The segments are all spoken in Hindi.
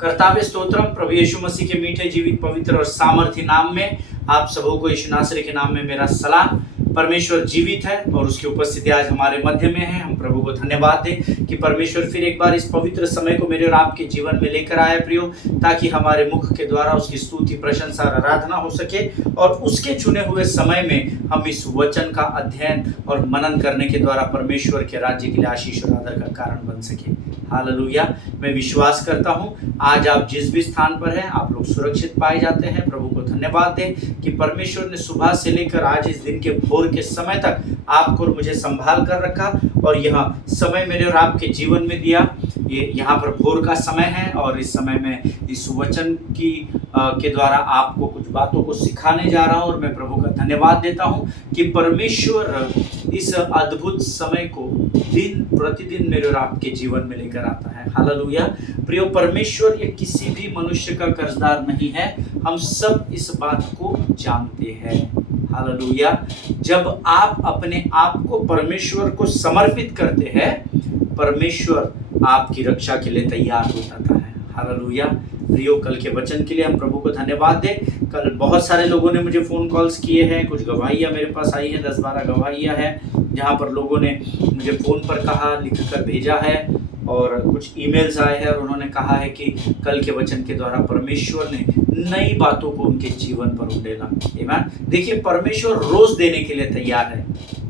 कर्तावे स्तोत्रम प्रभु यीशु मसीह के मीठे जीवित पवित्र और सामर्थी नाम में आप सबों को यीशु नासरी के नाम में मेरा सलाम। परमेश्वर जीवित है और उसकी उपस्थिति आज हमारे मध्य में है। हम प्रभु को धन्यवाद दें कि परमेश्वर फिर एक बार इस पवित्र समय को मेरे और आपके जीवन में लेकर आया प्रियो, ताकि हमारे मुख के द्वारा उसकी स्तुति प्रशंसा और आराधना हो सके और उसके चुने हुए समय में हम इस वचन का अध्ययन और मनन करने के द्वारा परमेश्वर के राज्य के लिए आशीष और आदर का कारण बन सके। हालेलुया। मैं विश्वास करता हूँ आज आप जिस भी स्थान पर हैं आप लोग सुरक्षित पाए जाते हैं। प्रभु को धन्यवाद दें कि परमेश्वर ने सुबह से लेकर आज इस दिन के भोर के समय तक आपको और मुझे संभाल कर रखा और यह समय मेरे और आपके जीवन में दिया। ये यहाँ पर भोर का समय है और इस समय में इस वचन की के द्वारा आपको कुछ बातों को सिखाने जा रहा हूँ और मैं प्रभु का धन्यवाद देता हूँ कि परमेश्वर इस अद्भुत समय को दिन प्रतिदिन मेरे और आपके जीवन में लेकर आता है। हालेलुया। प्रियो, परमेश्वर ये किसी भी मनुष्य का कर्जदार नहीं है, हम सब इस बात को जानते हैं। हालेलुया। जब आप अपने आप को परमेश्वर को समर्पित करते हैं, परमेश्वर आपकी रक्षा के लिए तैयार हो जाता है। हालेलुया। प्रियो, कल के वचन के लिए हम प्रभु को धन्यवाद दें। कल बहुत सारे लोगों ने मुझे फ़ोन कॉल्स किए हैं, कुछ गवाहियाँ मेरे पास आई हैं, 10-12 गवाहियाँ हैं जहाँ पर लोगों ने मुझे फ़ोन पर कहा, लिख कर भेजा है और कुछ ईमेल्स आए हैं और उन्होंने कहा है कि कल के वचन के द्वारा परमेश्वर ने नई बातों को उनके जीवन पर उंडेला। आमीन। देखिए, परमेश्वर रोज़ देने के लिए तैयार है।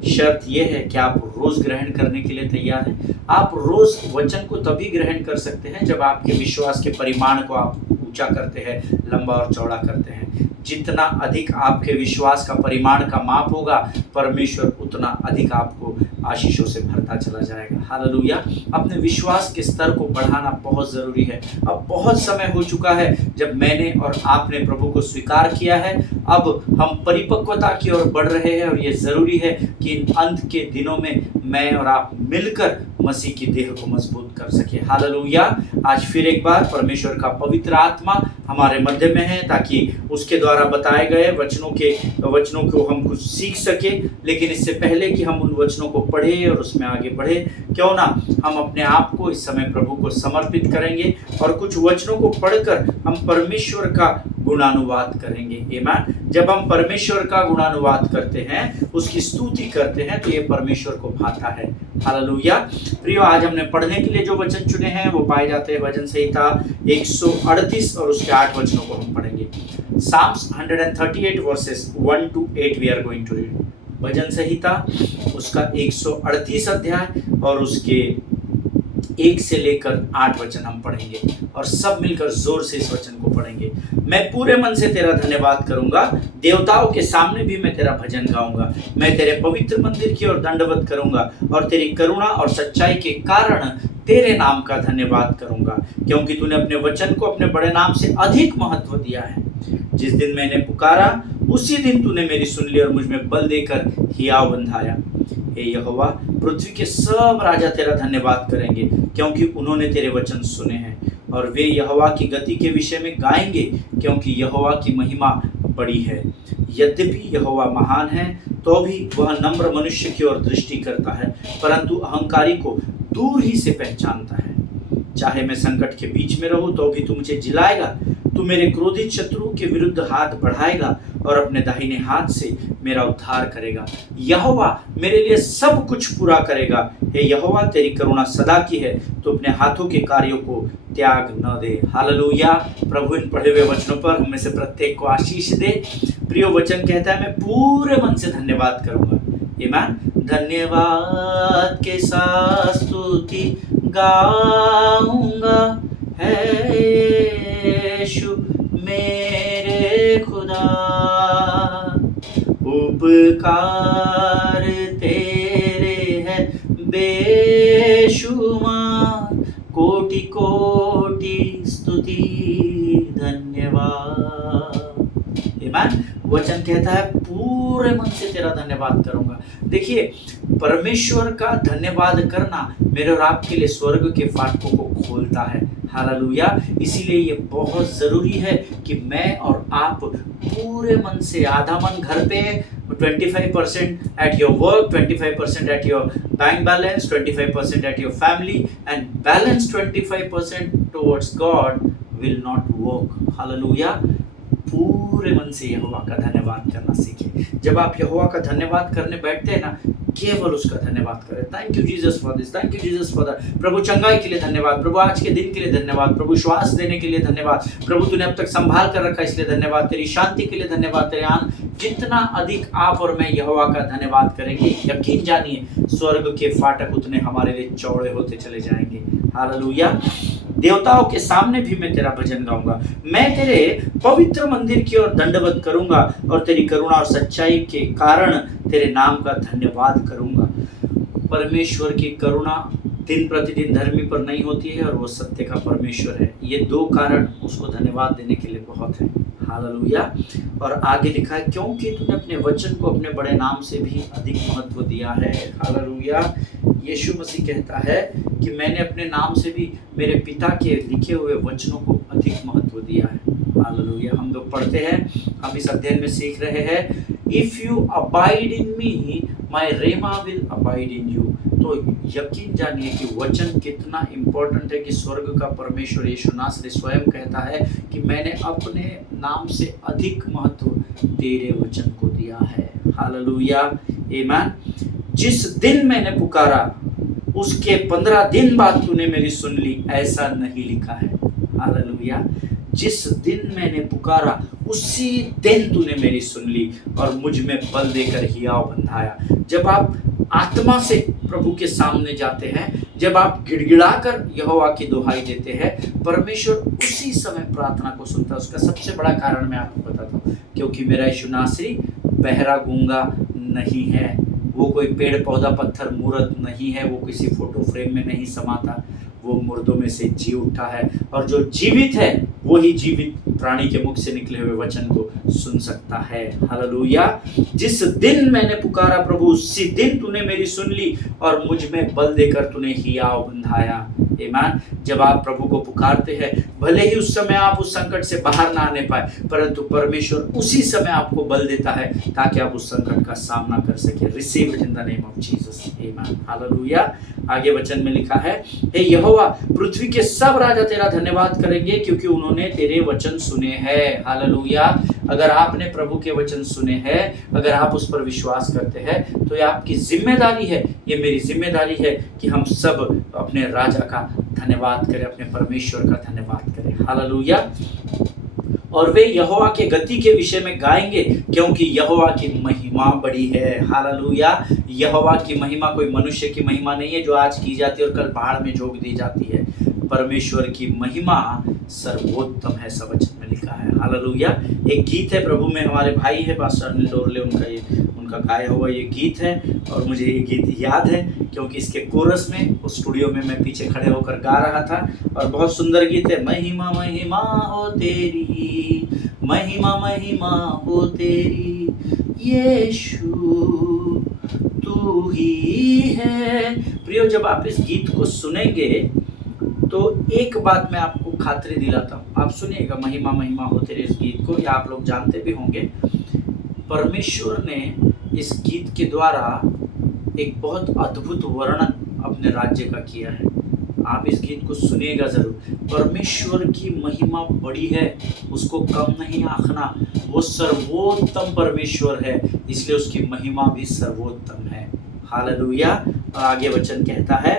शर्त यह है कि आप रोज़ ग्रहण करने के लिए तैयार हैं। आप रोज़ वचन को तभी ग्रहण कर सकते हैं जब आपके विश्वास के परिमाण को आप ऊंचा करते हैं, लंबा और चौड़ा करते हैं। जितना अधिक आपके विश्वास का परिमाण का माप होगा, परमेश्वर उतना अधिक आपको आशीषों से भरता चला जाएगा। हालेलुया। अपने विश्वास के स्तर को बढ़ाना बहुत ज़रूरी है। अब बहुत समय हो चुका है जब मैंने और आपने प्रभु को स्वीकार किया है। अब हम परिपक्वता की ओर बढ़ रहे हैं और ये ज़रूरी है कि इन अंत के दिनों में मैं और आप मिलकर मसीह की देह को मजबूत कर सके। हालेलुया। आज फिर एक बार परमेश्वर का पवित्र आत्मा हमारे मध्य में है ताकि उसके द्वारा बताए गए वचनों को हम कुछ सीख सके। लेकिन इससे पहले कि हम उन वचनों को पढ़े और उसमें आगे बढ़े, क्यों ना हम अपने आप को इस समय प्रभु को समर्पित करेंगे और कुछ वचनों को पढ़कर हम परमेश्वर का गुणानुवाद करेंगे। आमीन। जब हम परमेश्वर का गुणानुवाद करते हैं, उसकी स्तुति करते हैं, तो ये परमेश्वर को भाता है। हालेलुया। प्रियो, आज हमने पढ़ने के लिए जो वचन चुने हैं वो पाए जाते हैं भजन संहिता 138 और उसके 8 वचनों को हम पढ़ेंगे। Psalms 138 verses 1 to 8 we are going to read. भजन संहिता उसका 138 अध्याय और उसके 1 से लेकर 8 वचन हम पढ़ेंगे और सब मिलकर जोर से इस वचन को पढ़ेंगे। मैं पूरे मन से तेरा धन्यवाद करूंगा, देवताओं के सामने भी मैं तेरा भजन गाऊंगा। मैं तेरे पवित्र मंदिर की ओर दंडवत करूंगा और तेरी करुणा और सच्चाई के कारण तेरे नाम का धन्यवाद करूंगा, क्योंकि तूने अपने वचन को अपने बड़े नाम से अधिक महत्व दिया है। जिस दिन मैंने पुकारा उसी दिन तूने मेरी सुन ली और मुझ में बल देकर हियाव बंधाया। हे यहोवा, पृथ्वी के सब राजा तेरा धन्यवाद करेंगे, क्योंकि उन्होंने तेरे वचन सुने हैं और वे यहोवा की गति के विषय में गाएंगे, क्योंकि यहोवा की महिमा बड़ी है। यद्यपि यहोवा महान है तो भी वह नम्र मनुष्य की ओर दृष्टि करता है, परंतु अहंकारी को दूर ही से पहचानता है। चाहे मैं संकट के बीच में रहूं तो भी तू मुझे जिलाएगा। तू मेरे क्रोधित शत्रु के विरुद्ध हाथ बढ़ाएगा और अपने दाहिने हाथ से मेरा उद्धार करेगा। यहोवा मेरे लिए सब कुछ पूरा करेगा। हे यहोवा, तेरी करुणा सदा की है, तो अपने हाथों के कार्यों को त्याग न दे। हालेलुया। प्रभु इन पढ़े हुए वचनों पर हमें से प्रत्येक को आशीष दे। प्रियो, वचन कहता है मैं पूरे मन से धन्यवाद करूंगा। आमीन। धन्यवाद के साथ स्तुति गाऊंगा, है यीशु मेरे खुदा। उपकार तेरे है बेशुमार, कोटि कोटि स्तुति धन्यवाद। आमीन। वचन कहता है पूरे मन से तेरा धन्यवाद करूंगा। देखिए, परमेश्वर का धन्यवाद करना मेरे और आपके लिए स्वर्ग के फाटकों को खोलता है। हालेलुया। इसीलिए ये बहुत ज़रूरी है कि मैं और आप पूरे मन से, आधा मन घर पे, 25% at your work, 25% at your bank balance, 25% at your family and balance 25% towards God, will not work. Hallelujah. पूरे मन से यहोवा का धन्यवाद करना सीखें। जब आप यहोवा का धन्यवाद करने बैठते हैं ना, केवल उसका धन्यवाद करें। Thank you Jesus for this, thank you Jesus for that. प्रभु चंगाई के लिए धन्यवाद, प्रभु आज के दिन के लिए धन्यवाद, प्रभु श्वास देने के लिए धन्यवाद, प्रभु तूने अब तक संभाल कर रखा इसलिए धन्यवाद, तेरी शांति के लिए धन्यवाद, तेरे आन। जितना अधिक आप और मैं यहोवा का धन्यवाद करेंगे, यकीन जानिए स्वर्ग के फाटक उतने हमारे लिए चौड़े होते चले जाएंगे। हालेलुया। देवताओं के सामने भी मैं तेरा भजन गाऊंगा, मैं तेरे पवित्र मंदिर की ओर दंडवत करूंगा और तेरी करुणा और सच्चाई के कारण तेरे नाम का धन्यवाद करूंगा। परमेश्वर की करुणा दिन प्रतिदिन धर्मी पर नहीं होती है और वो सत्य का परमेश्वर है। ये दो कारण उसको धन्यवाद देने के लिए बहुत है। हालेलुया। और आगे लिखा है, क्योंकि तूने अपने वचन को अपने बड़े नाम से भी अधिक महत्व दिया है। हालेलुया। यीशु मसीह कहता है कि मैंने अपने नाम से भी मेरे पिता के लिखे हुए वचनों को अधिक महत्व दिया है। हालेलुया। हम लोग पढ़ते हैं, हम इस अध्ययन में सीख रहे हैं, if you abide in me my rhema will abide in you. तो यकीन जानिए कि वचन कितना इंपॉर्टेंट है कि स्वर्ग का परमेश्वर यीशु नासरी स्वयं कहता है कि मैंने अपने नाम से अधिक महत्व तेरे वचन को दिया है। हालेलुया। आमीन। जिस दिन मैंने पुकारा उसके 15 दिन बाद तूने मेरी सुन ली, ऐसा नहीं लिखा है। हालेलुया। जिस दिन मैंने पुकारा उसी दिन तूने मेरी सुन ली और मुझ में बल देकर हियाव बंधाया। जब आप आत्मा से प्रभु के सामने जाते हैं, जब आप गिड़गिड़ाकर यहोवा की दुहाई देते हैं, परमेश्वर उसी समय प्रार्थना को सुनता है। उसका सबसे बड़ा कारण मैं आपको बताता हूँ, क्योंकि मेरा यीशु नासरी बहरा गूंगा नहीं है, वो कोई पेड़ पौधा पत्थर मूर्त नहीं है, वो किसी फोटो फ्रेम में नहीं समाता, वो मुर्दों में से जी उठा है और जो जीवित है वही जीवित प्राणी के मुख से निकले हुए वचन को सुन सकता है। हालेलुया। जिस दिन मैंने पुकारा प्रभु उसी दिन तूने मेरी सुन ली और मुझ में बल देकर तूने हियाव बंधाया। आमीन। जब आप प्रभु को पुकारते हैं, भले ही उस समय आप उस संकट से बाहर ना आने पाए, परंतु परमेश्वर उसी समय आपको बल देता है ताकि आप उस संकट का सामना कर सके। Receive it in the name of Jesus. आमीन। हालेलुया। आगे वचन में लिखा है, हे यहोवा पृथ्वी के सब राजा तेरा धन्यवाद करेंगे क्योंकि उन्होंने तेरे वचन सुने हैं। हालेलुया। अगर आपने प्रभु के वचन सुने हैं, अगर आप उस पर विश्वास करते हैं, तो ये आपकी जिम्मेदारी है, ये मेरी जिम्मेदारी है कि हम सब अपने राजा का धन्यवाद करें, अपने परमेश्वर का धन्यवाद करें। हालेलुया। और वे यहोवा के गति के विषय में गाएंगे क्योंकि यहोवा की महिमा बड़ी है। हालेलुया। यहोवा की महिमा कोई मनुष्य की महिमा नहीं है जो आज की जाती है और कल पहाड़ में झोंक दी जाती है। परमेश्वर की महिमा सर्वोत्तम है, सब वचन में लिखा है। हालेलुया। एक गीत है, प्रभु में हमारे भाई है पास्टर अनिल डोरले, उनका गाया हुआ ये गीत है और मुझे ये गीत याद है क्योंकि इसके कोरस में उस स्टूडियो में मैं पीछे खड़े होकर गा रहा था और बहुत सुंदर गीत है। महिमा महिमा हो तेरी, महिमा महिमा हो तेरी, यीशु तू ही है। प्रियो, जब आप इस गीत को सुनेंगे तो एक बात मैं आपको खातरी दिलाता हूँ, आप सुनिएगा, महिमा महिमा हो तेरे इस गीत को, या आप लोग जानते भी होंगे। परमेश्वर ने इस गीत के द्वारा एक बहुत अद्भुत वर्णन अपने राज्य का किया है। आप इस गीत को सुनिएगा जरूर। परमेश्वर की महिमा बड़ी है, उसको कम नहीं आंकना। वो सर्वोत्तम परमेश्वर है, इसलिए उसकी महिमा भी सर्वोत्तम है। हालेलुया। और आगे वचन कहता है,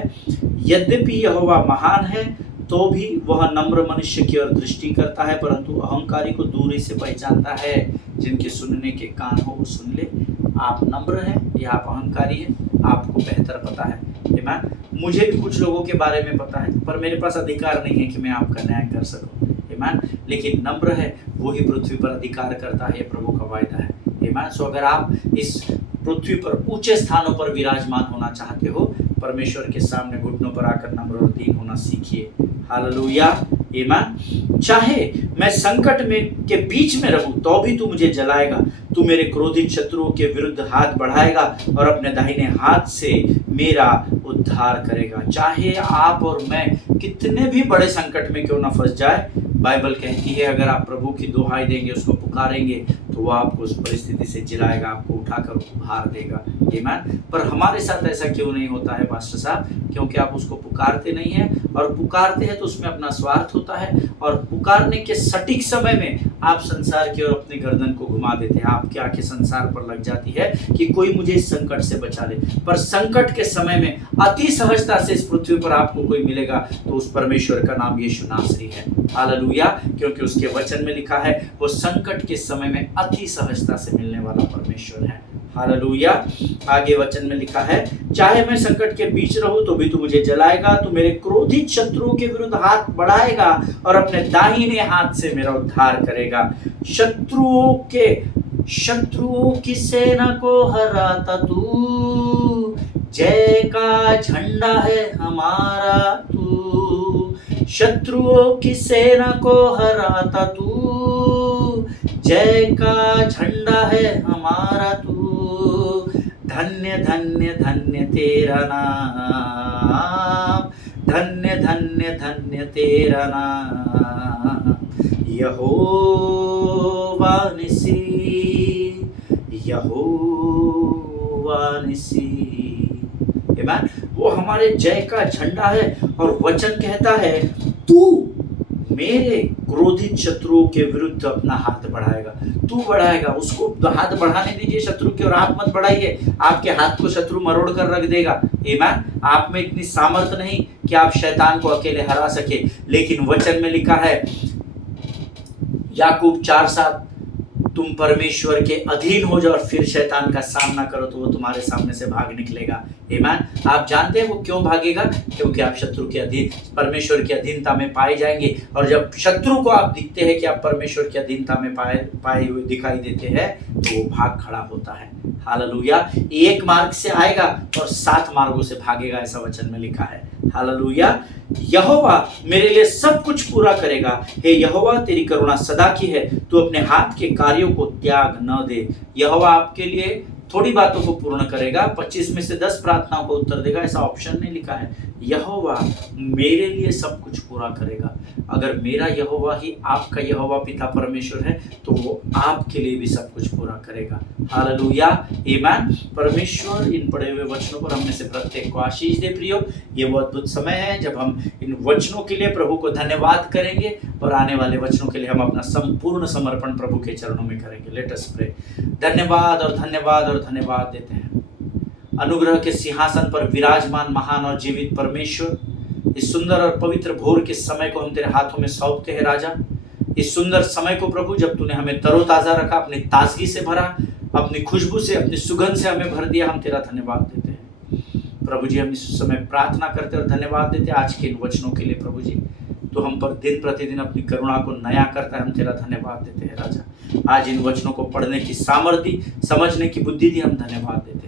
यद्यपि यहोवा महान है तो भी वह नम्र मनुष्य की ओर दृष्टि करता है, परंतु अहंकारी को दूरी से पहचानता है। जिनके सुनने के कान हो वो सुन ले। आप नम्र हैं या आप अहंकारी हैं, आपको बेहतर पता है। आमीन। मुझे भी कुछ लोगों के बारे में पता है, पर मेरे पास अधिकार नहीं है कि मैं आपका न्याय कर सकूं। आमीन। लेकिन नम्र है वही पृथ्वी पर अधिकार करता है, ये प्रभु का वायदा है। आमीन। सो अगर आप इस पृथ्वी पर ऊंचे स्थानों पर विराजमान होना चाहते हो, परमेश्वर के सामने घुटनों पर आकर नम्र और दीन होना सीखिए। हालेलुया। आमीन। चाहे मैं संकट में के बीच में रहूं तो भी तू मुझे जलाएगा, तू मेरे क्रोधित शत्रुओं के विरुद्ध हाथ बढ़ाएगा और अपने दाहिने हाथ से मेरा उद्धार करेगा। चाहे आप और मैं कितने भी बड़े संकट में क्यों ना फंस जाए, बाइबल कहती है अगर आप प्रभु की दुहाई देंगे, उसको पुकारेंगे, तो वो आपको उस परिस्थिति से जिलाएगा, आपको उठाकर उभार देगा। आमीन। पर हमारे साथ ऐसा क्यों नहीं होता है पास्टर साहब? क्योंकि आप उसको पुकारते नहीं हैं, और पुकारते हैं तो उसमें अपना स्वार्थ होता है, और पुकारने के सटीक समय में आप संसार की ओर अपनी गर्दन को घुमा देते हैं। आपकी आंखें संसार पर लग जाती है कि कोई मुझे इस संकट से बचा ले। पर संकट के समय में अति सहजता से इस पृथ्वी पर आपको कोई मिलेगा तो उस परमेश्वर का नाम यीशु नासरी है। हालेलुया। क्योंकि उसके वचन में लिखा है वो संकट के समय में अति सहजता से मिलने वाला परमेश्वर है। हालेलुया। आगे वचन में लिखा है, चाहे मैं संकट के बीच रहूं तो भी तू मुझे जलाएगा, तू मेरे क्रोधित शत्रुओं के विरुद्ध हाथ बढ़ाएगा और अपने दाहिने हाथ से मेरा उद्धार करेगा। शत्रुओं की सेना को हराता तू, जय का झंडा है हमारा तू। शत्रुओं की सेना को हराता तू, जय का झंडा है हमारा तू। धन्य धन्य धन्य तेरा नाम, धन्य धन्य धन्य तेरा नाम। यहोवा निसी, यहोवा निसी। आमीन। वो हमारे जय का झंडा है, और वचन कहता है तू मेरे क्रोधित शत्रुओं के विरुद्ध अपना हाथ बढ़ाएगा। तू बढ़ाएगा, उसको हाथ बढ़ाने दीजिए शत्रु की, और आप मत बढ़ाइए। आपके हाथ को शत्रु मरोड़ कर रख देगा। आमीन। आप में इतनी सामर्थ नहीं कि आप शैतान को अकेले हरा सके, लेकिन वचन में लिखा है याकूब 4:7, तुम परमेश्वर के अधीन हो जाओ और फिर शैतान का सामना करो तो वो तुम्हारे सामने से भाग निकलेगा। आमीन। आप जानते हैं वो क्यों भागेगा? क्योंकि आप शत्रु के अधीन, परमेश्वर की अधीनता में पाए जाएंगे। और जब शत्रु को आप दिखते हैं कि आप परमेश्वर की अधीनता में पाए हुए दिखाई देते हैं तो वो भाग खड़ा होता है। हालेलुया। एक मार्ग से आएगा और 7 मार्गों से भागेगा, ऐसा वचन में लिखा है। हालेलुया। यहोवा मेरे लिए सब कुछ पूरा करेगा। हे यहोवा तेरी करुणा सदा की है, तू अपने हाथ के कार्यों को त्याग न दे। यहोवा आपके लिए थोड़ी बातों को पूर्ण करेगा, 25 में से 10 प्रार्थनाओं को उत्तर देगा, ऐसा ऑप्शन नहीं लिखा है। यहोवा मेरे लिए सब कुछ पूरा करेगा। अगर मेरा यहोवा ही आपका यहोवा पिता परमेश्वर है तो वो आपके लिए भी सब कुछ पूरा करेगा। हालेलुया। आमीन। परमेश्वर इन पढ़े हुए वचनों पर हमने से प्रत्येक को आशीष दे। प्रियो, ये वो अद्भुत समय है जब हम इन वचनों के लिए प्रभु को धन्यवाद करेंगे, और आने वाले वचनों के लिए हम अपना संपूर्ण समर्पण प्रभु के चरणों में करेंगे। Let us pray. धन्यवाद और धन्यवाद और धन्यवाद देते हैं अनुग्रह के सिंहासन पर विराजमान महान और जीवित परमेश्वर। इस सुंदर और पवित्र भोर के समय को हम तेरे हाथों में सौंपते हैं राजा। इस सुंदर समय को प्रभु जब तूने हमें तरोताजा रखा, अपनी ताजगी से भरा, अपनी खुशबू से, अपनी सुगंध से हमें भर दिया, हम तेरा धन्यवाद देते हैं। प्रभु जी हम इस समय प्रार्थना करते और धन्यवाद देते हैं आज के इन वचनों के लिए। प्रभु जी तो हम पर दिन प्रतिदिन अपनी करुणा को नया करता है, हम तेरा धन्यवाद देते हैं राजा। आज इन वचनों को पढ़ने की सामर्थ्य, समझने की बुद्धि दी, हम धन्यवाद देते हैं।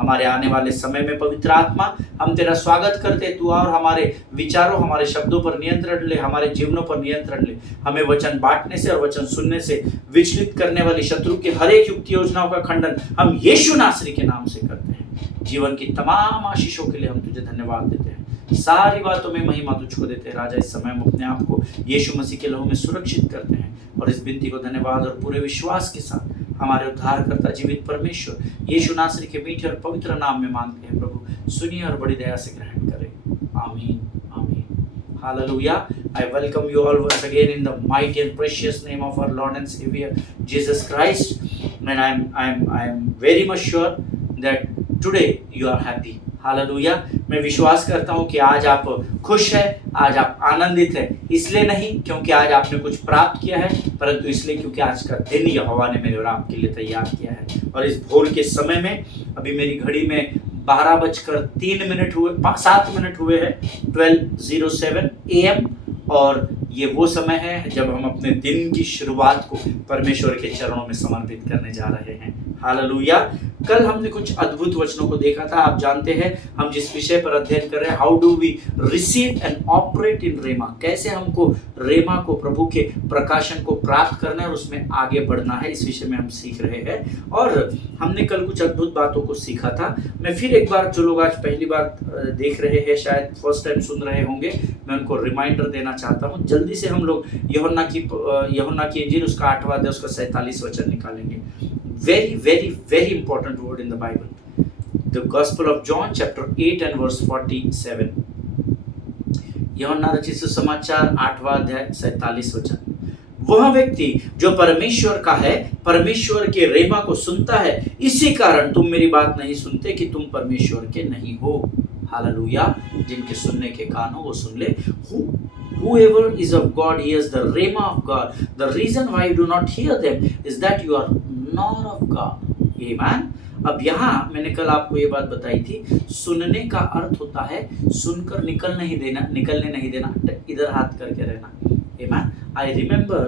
हमारे आने वाले समय में पवित्र आत्मा हम तेरा स्वागत करते हैं। तू और हमारे विचारों, हमारे शब्दों पर नियंत्रण ले, हमारे जीवनों पर नियंत्रण ले। हमें वचन बांटने से और वचन सुनने से विचलित करने वाली शत्रु की हर एक युक्ति योजनाओं का खंडन हम यीशु नासरी के नाम से करते हैं। जीवन की तमाम आशीषों के लिए हम तुझे धन्यवाद देते हैं। सारी बातों में महिमा तुझको देते हैं राजा। इस समय हम अपने आप को यीशु मसीह के लहू में सुरक्षित करते हैं, और इस विनती को धन्यवाद और पूरे विश्वास के साथ हमारे उद्धारकर्ता जीवित परमेश्वर यीशु नासरी के मीठे और पवित्र नाम में मांगते हैं। प्रभु सुनिए और बड़ी दया से ग्रहण करें। आमीन, आमीन। Hallelujah. I welcome you all once again in the mighty and precious name of our Lord and Savior Jesus Christ, and I am very much sure that today you are happy. Hallelujah. मैं विश्वास करता हूँ कि आज आप खुश हैं, आज आप आनंदित हैं। इसलिए नहीं क्योंकि आज आपने कुछ प्राप्त किया है, परंतु इसलिए क्योंकि आज का दिन यहोवा ने मेरे और आपके लिए तैयार किया है। और इस भोर के समय में अभी मेरी घड़ी में 7 मिनट हुए हैं, 12:07 AM, और ये वो समय है जब हम अपने दिन की शुरुआत को परमेश्वर के चरणों में समर्पित करने जा रहे हैं। हालेलुया। कल हमने कुछ अद्भुत वचनों को देखा था। आप जानते हैं हम जिस विषय पर अध्ययन कर रहे हैं, how do we receive and operate in rhema, कैसे हमको रेमा को, प्रभु के प्रकाशन को प्राप्त करना है और उसमें आगे बढ़ना है, इस विषय में हम सीख रहे हैं। और हमने कल कुछ अद्भुत बातों को सीखा था। मैं फिर एक बार, जो लोग आज पहली बार देख रहे हैं, शायद फर्स्ट टाइम सुन रहे होंगे, मैं उनको रिमाइंडर देना चाहता हूँ। जल्दी से हम लोग यूहन्ना की इंजील उसका 8वां अध्याय उसका 47 वचन निकालेंगे। Very, very, very important word in the Bible. The Gospel of John, chapter 8 and verse 47. यूहन्ना रचित सुसमाचार 8वां अध्याय 47 वचन। वह व्यक्ति जो परमेश्वर का है, परमेश्वर के रेमा को सुनता है, इसी कारण तुम मेरी बात नहीं सुनते कि तुम परमेश्वर के नहीं हो। हालेलुया। जिनके सुनने के कान हो वो सुन ले। Whoever is of God hears the rhema of God. The reason why you do not hear them is that you are not of God. Amen. अब यहाँ मैंने कल आपको ये बात बताई थी, सुनने का अर्थ होता है सुनकर निकलने नहीं देना, इधर हाथ करके रहना। Amen. I remember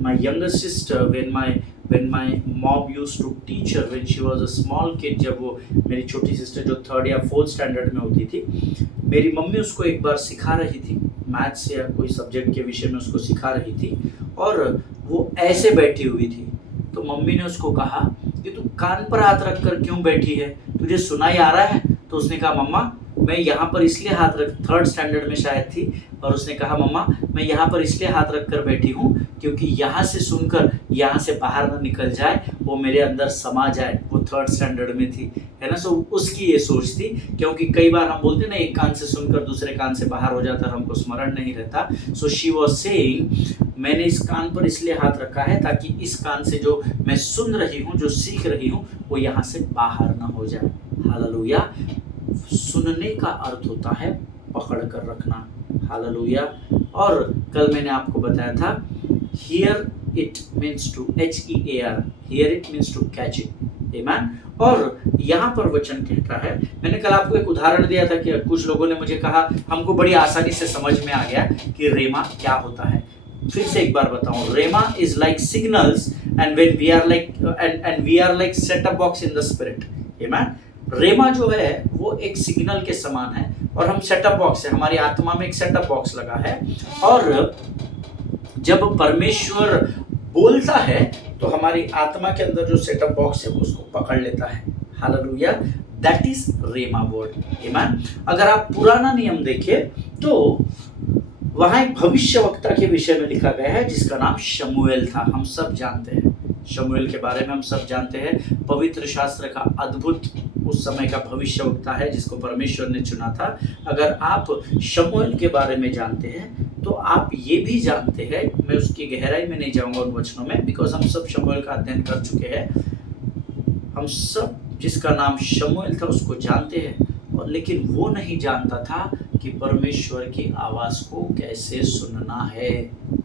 my younger sister when my mom used to teach her when she was a small kid. जब वो मेरी छोटी सिस्टर जो 3rd या 4th स्टैंडर्ड में होती थी, मेरी मम्मी उसको एक बार सिखा रही थी, मैथ्स या कोई सब्जेक्ट के विषय में उसको सिखा रही थी, और वो ऐसे बैठी हुई थी। तो मम्मी ने उसको कहा कि तू कान पर हाथ रख कर क्यों बैठी है, तुझे सुनाई आ रहा है? तो उसने कहा मम्मा मैं यहाँ पर इसलिए हाथ रख, 3rd स्टैंडर्ड में शायद थी, और उसने कहा मम्मा मैं यहाँ पर इसलिए हाथ रख कर बैठी हूँ क्योंकि यहाँ से सुनकर यहाँ से बाहर ना निकल जाए, वो मेरे अंदर समा जाए। वो 3rd स्टैंडर्ड में थी, है ना। सो उसकी ये सोच थी, क्योंकि कई बार हम बोलते ना एक कान से सुनकर दूसरे कान से बाहर हो जाता, हमको स्मरण नहीं रहता। सो शी वाज सेइंग मैंने इस कान पर इसलिए हाथ रखा है ताकि इस कान से जो मैं सुन रही हूँ, जो सीख रही हूँ, वो यहाँ से बाहर ना हो जाए। हालेलुया। सुनने का अर्थ होता है पकड़ कर रखना। हालेलुया। और कल मैंने आपको बताया था, hear it means to, HEAR, hear it means to catch it. Amen. और यहाँ पर वचन कहता है, मैंने कल आपको एक उदाहरण दिया था कि कुछ लोगों ने मुझे कहा, हमको बड़ी आसानी से समझ में आ गया कि रेमा क्या होता है। फिर से एक बार बताऊं, rhema is like signals and when we are like set up box in the spirit. Amen. Rhema जो है वो एक सिग्नल के समान है और हम सेटअप बॉक्स है, हमारी आत्मा में एक सेटअप बॉक्स लगा है, और जब परमेश्वर बोलता है तो हमारी आत्मा के अंदर जो सेटअप बॉक्स है उसको पकड़ लेता है। Hallelujah. That is rhema word. Amen. अगर आप पुराना नियम देखें तो वहां एक भविष्यवक्ता के विषय में लिखा गया है जिसका नाम शमूएल था। हम सब जानते हैं शमूएल के बारे में, हम सब जानते हैं। पवित्र शास्त्र का अद्भुत उस समय का भविष्यवक्ता है जिसको परमेश्वर ने चुना था। अगर आप शमूएल के बारे में जानते हैं तो आप ये भी जानते हैं, मैं उसकी गहराई में नहीं जाऊंगा उन वचनों में, बिकॉज हम सब शमूएल का अध्ययन कर चुके हैं। हम सब जिसका नाम शमूएल था उसको जानते हैं, और लेकिन वो नहीं जानता था कि परमेश्वर की आवाज को कैसे सुनना है।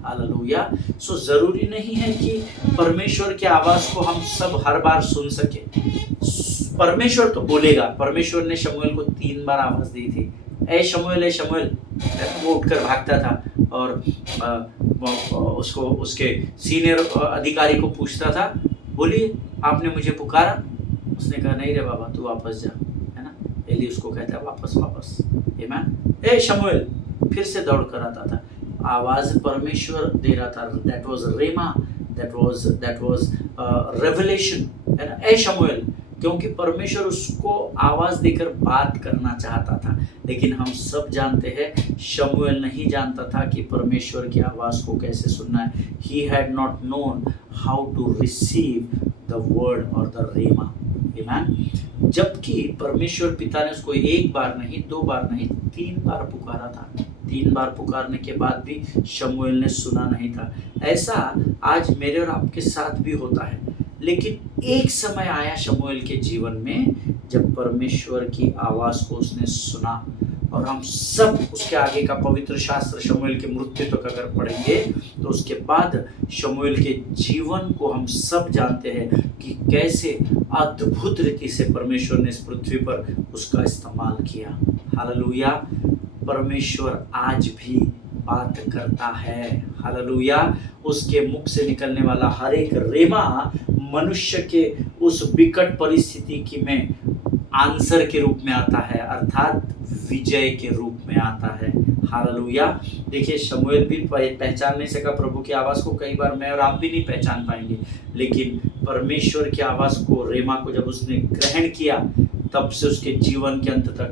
हालेलुया। सो जरूरी नहीं है कि परमेश्वर की आवाज को हम सब हर बार सुन सके। परमेश्वर तो बोलेगा। परमेश्वर ने शमूएल को 3 बार आवाज दी थी, ए शमूएल, ए शमूएल। वो उठकर भागता था और उसको उसके सीनियर अधिकारी को पूछता था, बोलिए आपने मुझे पुकारा? उसने कहा नहीं रे बाबा, तू वापस जा, है ना। एली उसको कहता है वापस। आमेन। ए शमूएल, फिर से दौड़ कर आता था। आवाज परमेश्वर दे रहा था। That was rhema, that was revelation, है ना। ए शमूएल, क्योंकि परमेश्वर उसको आवाज देकर बात करना चाहता था। लेकिन हम सब जानते हैं शमूएल नहीं जानता था कि परमेश्वर की आवाज को कैसे सुनना है। He had not known how to receive the word और द रेमा। आमेन। जबकि परमेश्वर पिता ने उसको 1 बार नहीं, 2 बार नहीं, 3 बार पुकारा था। 3 बार पुकारने के बाद भी शमूएल ने सुना नहीं था। ऐसा आज मेरे और आपके साथ भी होता है। लेकिन एक समय आया शमूएल के जीवन में जब परमेश्वर की आवाज को उसने सुना, और हम सब उसके आगे का पवित्र शास्त्र शमूएल के मृत्यु तक अगर पढ़ेंगे तो उसके बाद शमूएल के जीवन को हम सब जानते हैं कि कैसे अद्भुत रीति से परमेश्वर ने इस पृथ्वी पर उसका इस्तेमाल किया। हालेलुया। परमेश्वर आज भी बात करता है। हालेलुया। उसके मुख से निकलने वाला हर एक रेमा मनुष्य के उस विकट परिस्थिति की में आंसर के रूप में आता है, अर्थात विजय के रूप में आता है। हालेलुया। देखिए, शमूएल भी पहचान नहीं सका प्रभु की आवाज़ को। कई बार मैं और आप भी नहीं पहचान पाएंगे, लेकिन परमेश्वर की आवाज़ को, रेमा को जब उसने ग्रहण किया, तब से उसके जीवन के अंत तक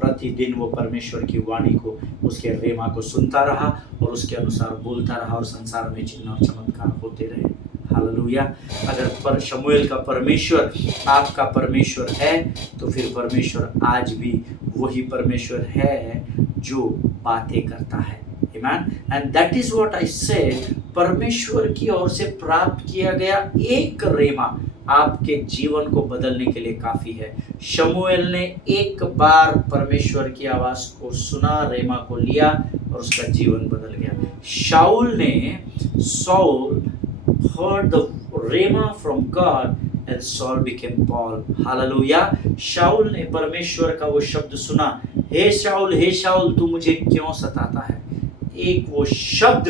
प्रतिदिन वो परमेश्वर की वाणी को, उसके रेमा को सुनता रहा और उसके अनुसार बोलता रहा, और संसार में चिन्ह और चमत्कार होते रहे। हालेलुया। अगर शमूएल का परमेश्वर आपका परमेश्वर है, तो फिर परमेश्वर आज भी वही परमेश्वर है जो बातें करता है। आमीन। And that is what I said, परमेश्वर की ओर से प्राप्त किया गया एक रेमा आपके जीवन को बदलने के लिए काफी है। शमूएल ने एक बार परमेश्वर की आवाज को सुना, रेमा को लिया, और उसका जीवन बदल गया। Saul heard the rhema from God and Saul became Paul. Hallelujah. शाऊल ने परमेश्वर का वो शब्द सुना, हे शाऊल तू मुझे क्यों सताता है। एक वो शब्द,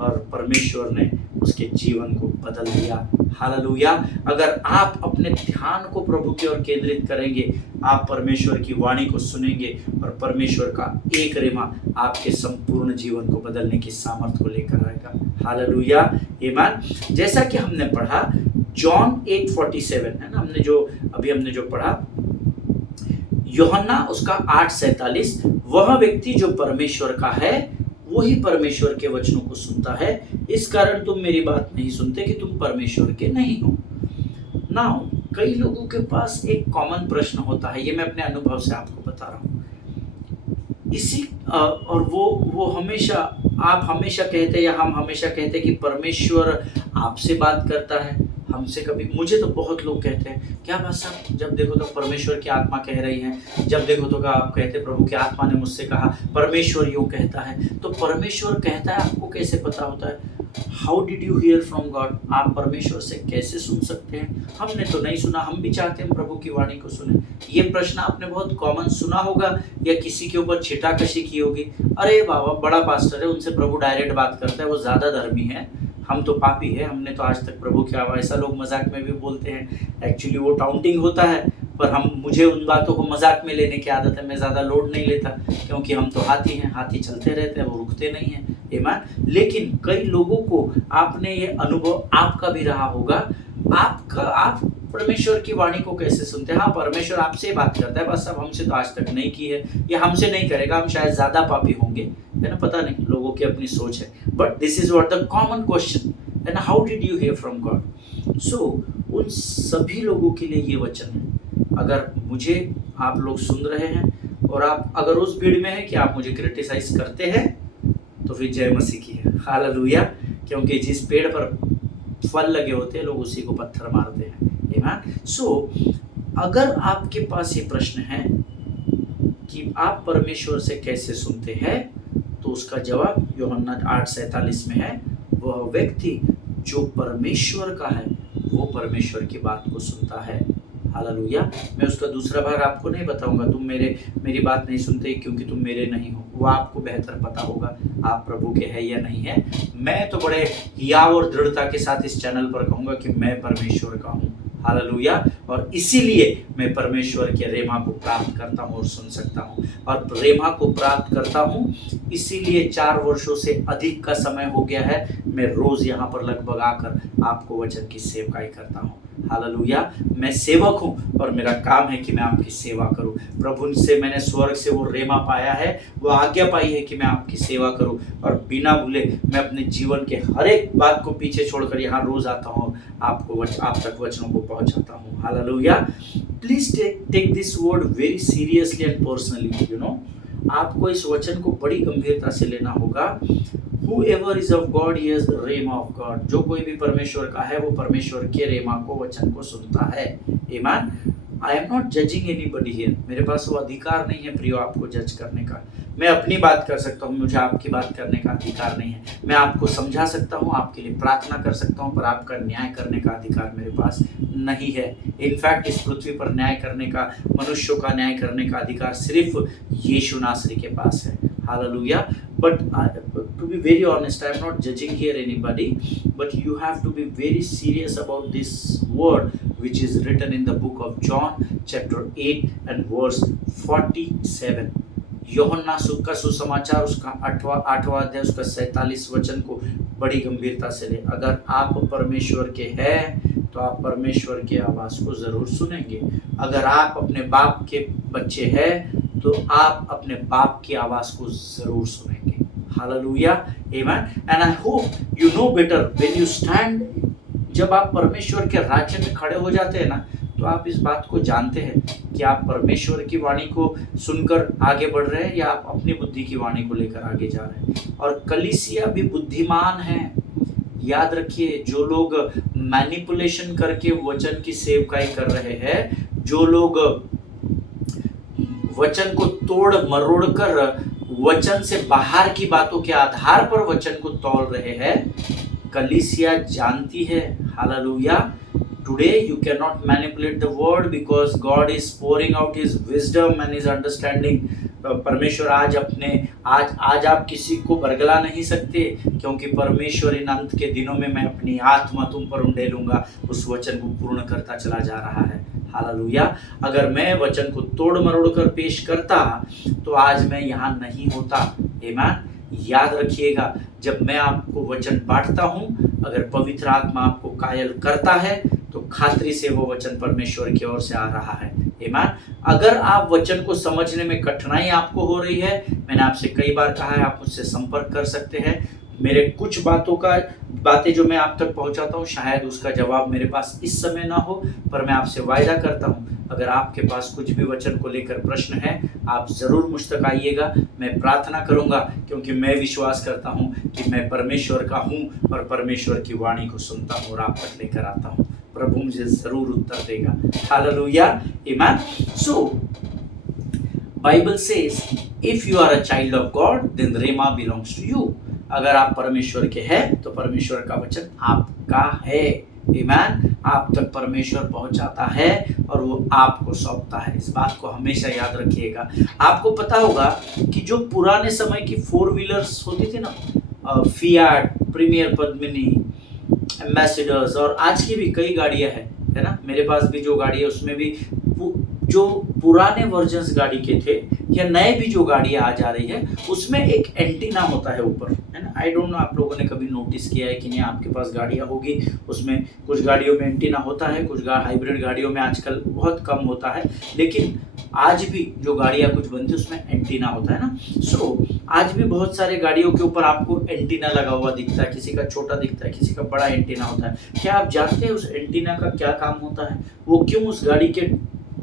और परमेश्वर ने उसके जीवन को बदल दिया। हालेलुया। अगर आप अपने ध्यान को प्रभु की ओर केंद्रित करेंगे, आप परमेश्वर की वाणी को सुनेंगे, और परमेश्वर का एक रेमा आपके संपूर्ण जीवन को बदलने की सामर्थ्य को लेकर आएगा। हालेलुया। आमीन। जैसा कि हमने पढ़ा जॉन 8:47 है ना, हमने जो पढ़ा यूहन्ना उसका 8:47, वह व्यक्ति जो परमेश्वर का है वही परमेश्वर के वचनों को सुनता है, इस कारण तुम मेरी बात नहीं सुनते कि तुम परमेश्वर के नहीं हो। नाउ कई लोगों के पास एक कॉमन प्रश्न होता है, ये मैं अपने अनुभव से आपको बता रहा हूँ। और वो हमेशा, आप हमेशा कहते या हम हमेशा कहते कि परमेश्वर आपसे बात करता है, हमसे कभी। मुझे तो बहुत लोग कहते हैं, क्या बात साहब, जब देखो तो परमेश्वर की आत्मा कह रही है, जब देखो तो आप कहते प्रभु की आत्मा ने मुझसे कहा, परमेश्वर यूँ कहता है। तो परमेश्वर कहता है, आपको कैसे पता होता है? How did you hear from God? आप परमेश्वर से कैसे सुन सकते हैं? हमने तो नहीं सुना, हम भी चाहते हैं प्रभु की वाणी को सुने। ये प्रश्न आपने बहुत कॉमन सुना होगा, या किसी के ऊपर छिटाकशी की होगी, अरे बाबा बड़ा पास्टर है, उनसे प्रभु डायरेक्ट बात करता है, वो ज़्यादा धर्मी है, हम तो पापी है, हमने तो आज तक प्रभु की आवाज़। ऐसा लोग मजाक में भी बोलते हैं, एक्चुअली वो टाउंटिंग होता है, पर मुझे उन बातों को मजाक में लेने की आदत है। मैं ज़्यादा लोड नहीं लेता, क्योंकि हम तो हाथी हैं, हाथी चलते रहते हैं, वो रुकते नहीं हैं। आमीन। लेकिन कई लोगों को, आपने ये अनुभव आपका भी रहा होगा, आप परमेश्वर की वाणी को कैसे सुनते हैं? हाँ, परमेश्वर आपसे बात करता है, बस अब हमसे तो आज तक नहीं की है, या हमसे नहीं करेगा, हम शायद ज़्यादा पापी होंगे, है ना, पता नहीं, लोगों की अपनी सोच है। But this is what the common question है ना, how did you hear from God? So उन सभी लोगों के लिए ये वचन है। अगर मुझे आप लोग सुन रहे हैं, और आप अगर उस भीड़ में हैं कि आप मुझे क्रिटिसाइज करते हैं, तो फिर जय मसीह की है। हालेलुया। क्योंकि जिस पेड़ पर फल लगे होते हैं, लोग उसी को पत्थर मारते हैं। सो अगर आपके पास ये प्रश्न है कि आप परमेश्वर से कैसे सुनते हैं, तो उसका जवाब यूहन्ना 8:47 में है, वह व्यक्ति जो परमेश्वर का है वो परमेश्वर की बात को सुनता है। हालेलुया। मैं उसका दूसरा भाग आपको नहीं बताऊंगा, तुम मेरी बात नहीं सुनते क्योंकि तुम मेरे नहीं हो, वो आपको बेहतर पता होगा आप प्रभु के हैं या नहीं है। मैं तो बड़े हियाव और दृढ़ता के साथ इस चैनल पर कहूँगा कि मैं परमेश्वर का हूँ। हालेलुया। और इसीलिए मैं परमेश्वर के रेमा को प्राप्त करता हूँ और सुन सकता हूँ, और रेमा को प्राप्त करता हूँ इसीलिए 4 वर्षों से अधिक का समय हो गया है, मैं रोज यहाँ पर लगभग आकर आपको वचन की सेवकाई करता हूँ। हालेलुया। मैं सेवक हूँ और मेरा काम है कि मैं आपकी सेवा करूँ। प्रभु से मैंने स्वर्ग से वो रेमा पाया है, वो आज्ञा पाई है कि मैं आपकी सेवा करूँ, और बिना भूले मैं अपने जीवन के हर एक बात को पीछे छोड़कर यहाँ रोज आता हूँ, आप तक वचनों को पहुँचाता हूँ। Hallelujah. Please take this word very seriously and personally. You know, आपको इस वचन को बड़ी गंभीरता से लेना होगा। Whoever is of God, he has the rhema of God. जो कोई भी परमेश्वर का है, वो परमेश्वर के रेमा को, वचन को सुनता है। Amen. I am not judging anybody here. मेरे पास वो अधिकार नहीं है प्रियो आपको जज करने का, मैं अपनी बात कर सकता हूँ, मुझे आपकी बात करने का अधिकार नहीं है। मैं आपको समझा सकता हूँ, आपके लिए प्रार्थना कर सकता हूँ, पर आपका न्याय करने का अधिकार मेरे पास नहीं है। इनफैक्ट इस पृथ्वी पर न्याय करने का, मनुष्यों का न्याय करने का अधिकार सिर्फ यीशु नासरी के पास है। Hallelujah. But to be very honest, I am not judging here anybody, but you have to be very serious about this word which is written in the book of John chapter 8 and verse 47। यूहन्ना का सुसमाचार उसका आठवां अध्याय उसका 47 वचन को बड़ी गंभीरता से ले। अगर आप परमेश्वर के हैं तो आप परमेश्वर की आवाज को जरूर सुनेंगे। अगर आप अपने बाप के बच्चे हैं तो आप अपने बाप की आवाज को जरूर सुनेंगे। Hallelujah, amen. And I hope you know better when you stand. जब आप परमेश्वर के राज्य में खड़े हो जाते हैं ना, तो आप इस बात को जानते हैं कि आप परमेश्वर की वाणी को सुनकर आगे बढ़ रहे हैं या आप अपनी बुद्धि की वाणी को लेकर आगे जा रहे हैं। और कलीसिया भी बुद्धिमान है। याद रखिए, जो लोग मैनिपुलेशन करके वचन की सेवकाई कर रहे हैं, जो लोग वचन को तोड़ मरोड़ कर वचन से बाहर की बातों के आधार पर वचन को तौल रहे हैं, कलीसिया जानती है। Hallelujah. Today you cannot manipulate the word because God is pouring out His wisdom and His understanding। परमेश्वर आज आप किसी को बरगला नहीं सकते, क्योंकि परमेश्वर इन अंत के दिनों में मैं अपनी आत्मा तुम पर उंडेलूंगा उस वचन को पूर्ण करता चला जा रहा है। हालेलुया। अगर मैं वचन को तोड़ मरोड़ कर पेश करता तो आज मैं यहाँ नहीं होता। आमीन। याद रखिएगा, जब मैं आपको वचन बांटता हूँ, अगर पवित्र आत्मा आपको कायल करता है तो खातरी से वो वचन परमेश्वर की ओर से आ रहा है। आमीन। अगर आप वचन को समझने में कठिनाई आपको हो रही है, मैंने आपसे कई बार कहा है आप मुझसे संपर्क कर सकते हैं। मेरे कुछ बातें जो मैं आप तक पहुंचाता हूं, शायद उसका जवाब मेरे पास इस समय ना हो, पर मैं आपसे वायदा करता हूं, अगर आपके पास कुछ भी वचन को लेकर प्रश्न है, आप जरूर मुझ तक आइएगा। मैं प्रार्थना करूंगा, क्योंकि मैं विश्वास करता हूं कि मैं परमेश्वर का हूं और परमेश्वर की वाणी को सुनता हूं और आप तक लेकर आता हूं। प्रभु मुझे जरूर उत्तर देगा। हालेलुया, आमीन। So Bible says if you are a child of God then rhema belongs to you. अगर आप परमेश्वर के हैं तो परमेश्वर का वचन आपका है। आमीन। आप तक परमेश्वर पहुंचाता है और वो आपको सौंपता है। इस बात को हमेशा याद रखिएगा। आपको पता होगा कि जो पुराने समय की 4 व्हीलर्स होती थी ना, फियाट, प्रीमियर पद्मिनी, एम्बेसडर्स, और आज की भी कई गाड़ियां है ना। मेरे पास भी जो गाड़ी है उसमें भी जो पुराने वर्जन्स गाड़ी के थे या नए भी जो गाड़ियां आ जा रही है, उसमें एक एंटीना होता है ऊपर, है ना। आई डोंट नो आप लोगों ने कभी नोटिस किया है कि नहीं, आपके पास गाड़ियां होगी, उसमें कुछ गाड़ियों में एंटीना होता है, कुछ हाइब्रिड गाड़ियों में आजकल बहुत कम होता है, लेकिन आज भी जो गाड़ियां कुछ बनती है उसमें एंटीना होता है ना। सो आज भी बहुत सारे गाड़ियों के ऊपर आपको एंटीना लगा हुआ दिखता है, किसी का छोटा दिखता है, किसी का बड़ा एंटीना होता है। क्या आप जानते हैं उस एंटीना का क्या काम होता है? वो क्यों उस गाड़ी के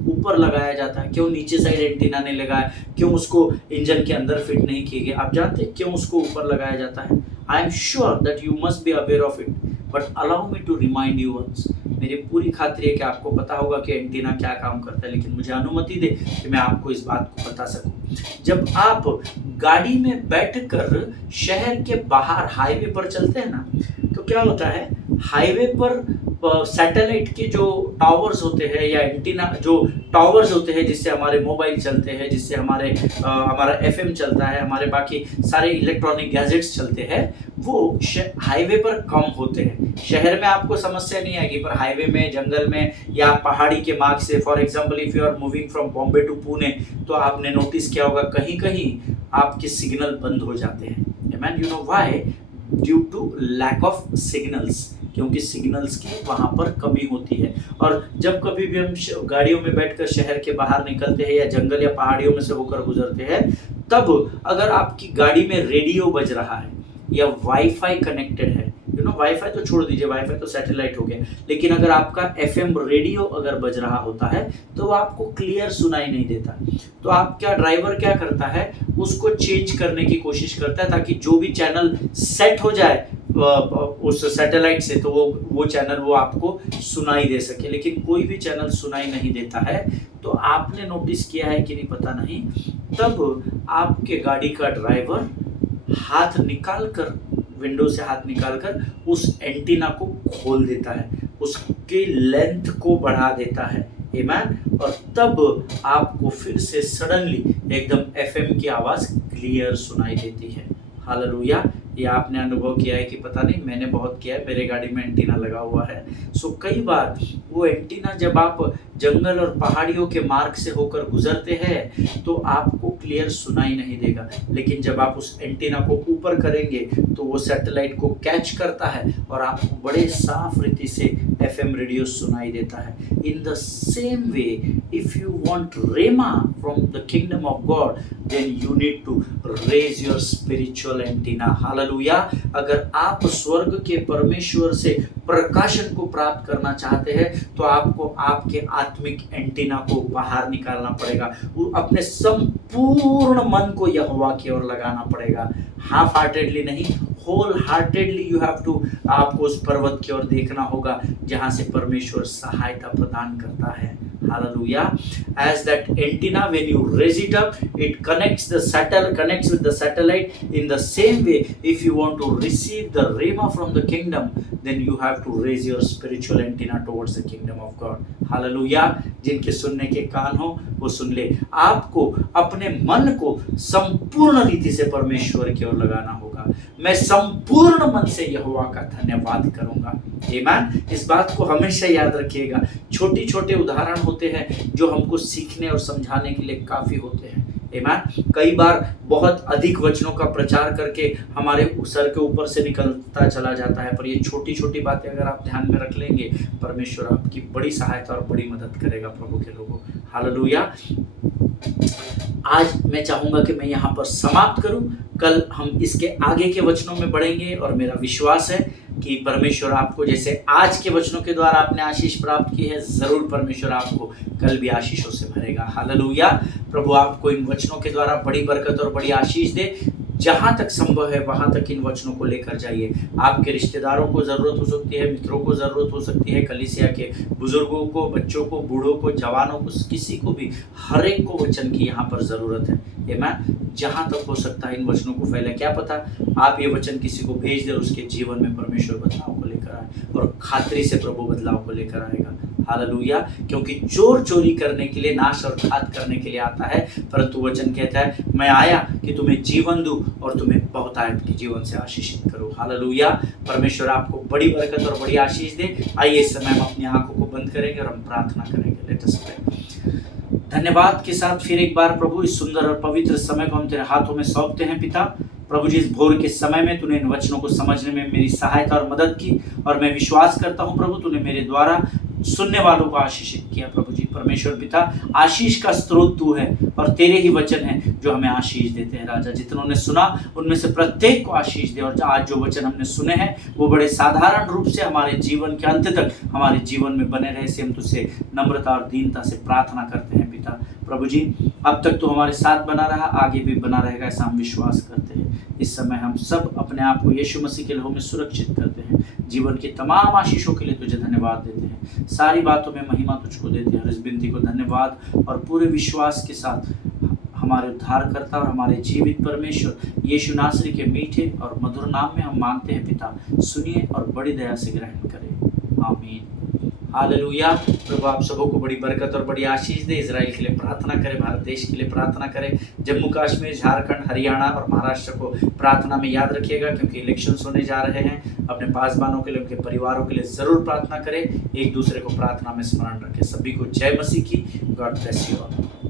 ऊपर लगाया जाता है? क्यों नीचे साइड एंटीना नहीं लगाया? क्यों उसको इंजन के अंदर फिट नहीं किए गए? आप जानते हैं क्यों उसको ऊपर लगाया जाता है? I am sure that you must be aware of it, but allow me to remind you once. मेरी पूरी खातिर है कि आपको पता होगा कि एंटीना क्या काम करता है, लेकिन मुझे अनुमति दे कि मैं आपको इस बात को बता सकूं। जब आप गाड़ी में बैठकर शहर के बाहर हाईवे पर चलते हैं ना, तो क्या होता है, हाईवे पर सैटेलाइट के जो टावर्स होते हैं या एंटीना जो टावर्स होते हैं, जिससे हमारे मोबाइल चलते हैं, जिससे हमारा एफएम चलता है, हमारे बाकी सारे इलेक्ट्रॉनिक गैजेट्स चलते हैं, वो हाईवे पर कम होते हैं। शहर में आपको समस्या नहीं आएगी, पर हाईवे में, जंगल में या पहाड़ी के मार्ग से, for example if you are moving from Bombay to Pune, तो आपने नोटिस किया होगा कहीं कहीं आपके सिग्नल बंद हो जाते हैं। Man, you know why? Due to lack of signals, क्योंकि सिग्नल्स की वहां पर कमी होती है। और जब कभी भी हम गाड़ियों में बैठकर शहर के बाहर निकलते हैं या जंगल या पहाड़ियों में से होकर गुजरते हैं, तब अगर आपकी गाड़ी में रेडियो बज रहा है या वाईफाई कनेक्टेड है, यू नो, वाईफाई तो छोड़ दीजिए, वाईफाई तो सैटेलाइट हो गया, लेकिन अगर आपका एफएम रेडियो अगर बज रहा होता है तो आपको क्लियर सुनाई नहीं देता। तो आप ड्राइवर क्या करता है, उसको चेंज करने की कोशिश करता है ताकि जो भी चैनल सेट हो जाए उस सैटेलाइट से, तो वो चैनल वो आपको सुनाई दे सके। लेकिन कोई भी चैनल सुनाई नहीं देता है। तो आपने नोटिस किया है कि नहीं पता नहीं, तब आपके गाड़ी का ड्राइवर हाथ निकाल कर, विंडो से हाथ निकाल कर उस एंटीना को खोल देता है, उसके लेंथ को बढ़ा देता है। आमीन। और तब आपको फिर से सडनली एकदम एफएम की आवाज क्लियर सुनाई देती है। हालेलुया। ये आपने अनुभव किया है कि पता नहीं, मैंने बहुत किया है, मेरे गाड़ी में एंटीना लगा हुआ है। सो कई बार वो एंटीना जब आप जंगल और पहाड़ियों के मार्ग से होकर गुजरते हैं तो आपको क्लियर सुनाई नहीं देगा, लेकिन जब आप उस एंटीना को ऊपर करेंगे तो वो सैटेलाइट को कैच करता है और आपको बड़े साफ रीति से एफएम रेडियो सुनाई देता है। In the same way, if you want rhema from the kingdom of God, then you need to raise your spiritual antenna. Hallelujah. अगर आप स्वर्ग के परमेश्वर से प्रकाशन को प्राप्त करना चाहते हैं तो आपको आपके आत्मिक एंटीना को बाहर निकालना पड़ेगा। अपने संपूर्ण मन को यहोवा की ओर लगाना पड़ेगा, हाफ हार्टेडली नहीं, whole heartedly you have to. आपको उस पर्वत की ओर देखना होगा जहां से परमेश्वर सहायता प्रदान करता है। Hallelujah. As that antenna, when you raise it up, it connects with the satellite. In the same way, if you want to receive the rhema from the kingdom, then you have to raise your spiritual antenna towards the kingdom of God. Hallelujah. जिनके सुनने के कान हो वो सुन ले। आपको अपने मन को संपूर्ण रीति से परमेश्वर की ओर लगाना होगा। मैं संपूर्ण मन से यहोवा का धन्यवाद करूंगा। आमीन। इस बात को हमेशा याद रखिएगा। छोटे छोटे उदाहरण होते हैं जो हमको सीखने और समझाने के लिए काफी होते हैं। आमीन। कई बार बहुत अधिक वचनों का प्रचार करके हमारे सर के ऊपर से निकलता चला जाता है, पर ये छोटी छोटी बातें अगर आप ध्यान में रख लेंगे, परमेश्वर आपकी बड़ी सहायता और बड़ी मदद करेगा प्रभु के लोगों। हालेलुया। आज मैं चाहूंगा कि मैं यहाँ पर समाप्त करूं। कल हम इसके आगे के वचनों में बढ़ेंगे और मेरा विश्वास है कि परमेश्वर आपको, जैसे आज के वचनों के द्वारा आपने आशीष प्राप्त की है, जरूर परमेश्वर आपको कल भी आशीषों से भरेगा। हालेलुया। प्रभु आपको इन वचनों के द्वारा बड़ी बरकत और बड़ी आशीष दे। जहां तक संभव है वहां तक इन वचनों को लेकर जाइए। आपके रिश्तेदारों को जरूरत हो सकती है, मित्रों को जरूरत हो सकती है, कलीसिया के बुजुर्गों को, बच्चों को, बूढ़ों को, जवानों को, किसी को भी, हर एक को वचन की यहाँ पर जरूरत है। आमीन। जहां तक हो सकता है इन वचनों को फैला। क्या पता आप ये वचन किसी को भेज दे और उसके जीवन में परमेश्वर बदलाव को लेकर आए, और खातरी से प्रभु बदलाव को लेकर आएगा। हालेलुया। क्योंकि चोर चोरी करने के लिए, नाश और घात करने के लिए आता है, परंतु वचन कहता है मैं आया कि तुम्हें जीवन दूं और तुम्हें बहुतायत के जीवन से आशीषित करूं। हालेलुया। परमेश्वर आपको बड़ी बरकत और बड़ी आशीष दे। आइए इस समय हम अपनी आंखों को बंद करेंगे और हम प्रार्थना करेंगे। Let us pray. धन्यवाद के साथ फिर एक बार प्रभु इस सुंदर और पवित्र समय को हम तेरे हाथों में सौंपते हैं। पिता प्रभु जी, इस भोर के समय में तूने इन वचनों को समझने में मेरी सहायता और मदद की, और मैं विश्वास करता हूं प्रभु तूने मेरे द्वारा सुनने वालों को आशीषित किया। प्रभु जी परमेश्वर पिता, आशीष का स्रोत तू है और तेरे ही वचन है जो हमें आशीष देते हैं। राजा, जितनों ने सुना उनमें से प्रत्येक को आशीष दे, और आज जो वचन हमने सुने हैं वो बड़े साधारण रूप से हमारे जीवन के अंत तक हमारे जीवन में बने रहे। से हम तुझसे नम्रता और दीनता से प्रार्थना करते हैं। पिता प्रभु जी, अब तक तो हमारे साथ बना रहा, आगे भी बना रहेगा, ऐसा हम विश्वास करते हैं। इस समय हम सब अपने आप को यीशु मसीह के लहू में सुरक्षित करते हैं। जीवन की तमाम आशीषों के लिए तुझे धन्यवाद देते हैं। सारी बातों में महिमा तुझको देते हैं। और इस विनती को धन्यवाद और पूरे विश्वास के साथ हमारे उद्धारकर्ता और हमारे जीवित परमेश्वर यीशु नासरी के मीठे और मधुर नाम में हम मांगते हैं। पिता सुनिए और बड़ी दया से ग्रहण करें। आमीन। हालेलुया। प्रभु आप सबों को बड़ी बरकत और बड़ी आशीष दे। इजराइल के लिए प्रार्थना करें, भारत देश के लिए प्रार्थना करें, जम्मू कश्मीर, झारखंड, हरियाणा और महाराष्ट्र को प्रार्थना में याद रखिएगा, क्योंकि इलेक्शंस होने जा रहे हैं। अपने पासबानों के लिए, उनके परिवारों के लिए जरूर प्रार्थना करें। एक दूसरे को प्रार्थना में स्मरण रखें। सभी को जय मसीह की। God bless you all.